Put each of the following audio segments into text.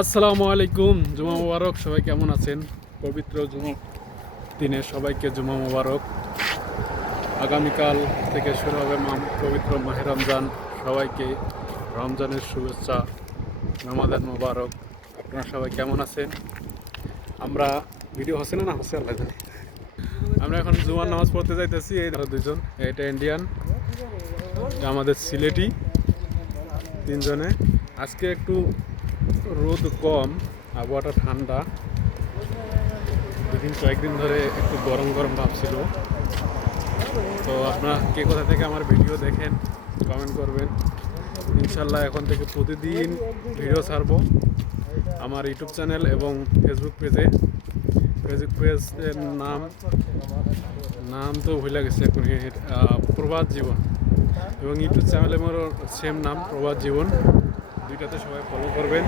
আসসালামু আলাইকুম, জুমা মোবারক। সবাই কেমন আছেন? পবিত্র জুমা দিনে সবাইকে জুমা মোবারক। আগামীকাল থেকে শুরু হবে পবিত্র মাহে রমজান। সবাইকে রমজানের শুভেচ্ছা, রমাদান মোবারক। আপনারা সবাই কেমন আছেন? আমরা ভিডিও হচ্ছে না হচ্ছে আল্লাহ জানে। আমরা এখন জুমার নামাজ পড়তে যাইতেছি। এই দুজন, এটা ইন্ডিয়ান, আমাদের সিলেটি তিনজনে। আজকে একটু রোদ কম, আবহাওয়াটা ঠান্ডা। কয়েকদিন ধরে একটু গরম গরম ভাব ছিল। তো আপনারা কে কোথা থেকে আমার ভিডিও দেখেন কমেন্ট করবেন। ইনশাল্লাহ এখন থেকে প্রতিদিন ভিডিও ছাড়বো আমার ইউটিউব চ্যানেল এবং ফেসবুক পেজে। ফেসবুক পেজের নাম তো ভুলে গেছে এখন, প্রবাদ জীবন, এবং ইউটিউব চ্যানেলে আমার সেম নাম, প্রবাদ জীবন। দুইটাতে সবাই ফলো করবেন।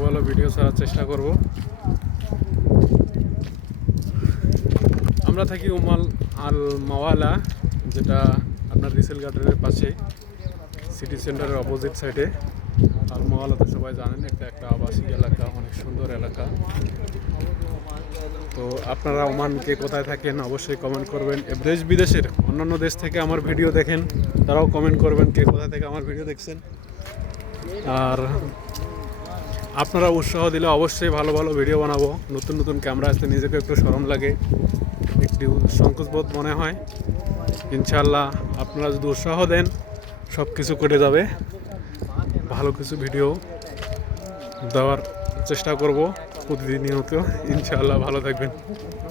ভালো ভিডিও ছাড়ার চেষ্টা করব। আমরা থাকি উমাল আল মাওয়ালা, যেটা আপনার রিসেল গার্ডেনের পাশে, সিটি সেন্টারের অপোজিট সাইডে। আল মাওয়ালা তো সবাই জানেন, একটা আবাসিক এলাকা, অনেক সুন্দর এলাকা। তো আপনারা ওমানকে কোথায় থাকেন অবশ্যই কমেন্ট করবেন। দেশ বিদেশের অন্যান্য দেশ থেকে আমার ভিডিও দেখেন, তারাও কমেন্ট করবেন কে কোথা থেকে আমার ভিডিও দেখছেন। আর আপনারা উৎসাহ দিলে অবশ্যই ভালো ভালো ভিডিও বানাবো। নতুন নতুন ক্যামেরা আসতে নিজেকে একটু শরম লাগে, একটু সংকোচবোধ মনে হয়। ইনশাল্লাহ আপনারা যদি উৎসাহ দেন সব কিছু কেটে যাবে। ভালো কিছু ভিডিও দেওয়ার চেষ্টা করব প্রতিদিনই। ইনশাল্লাহ ভালো থাকবেন।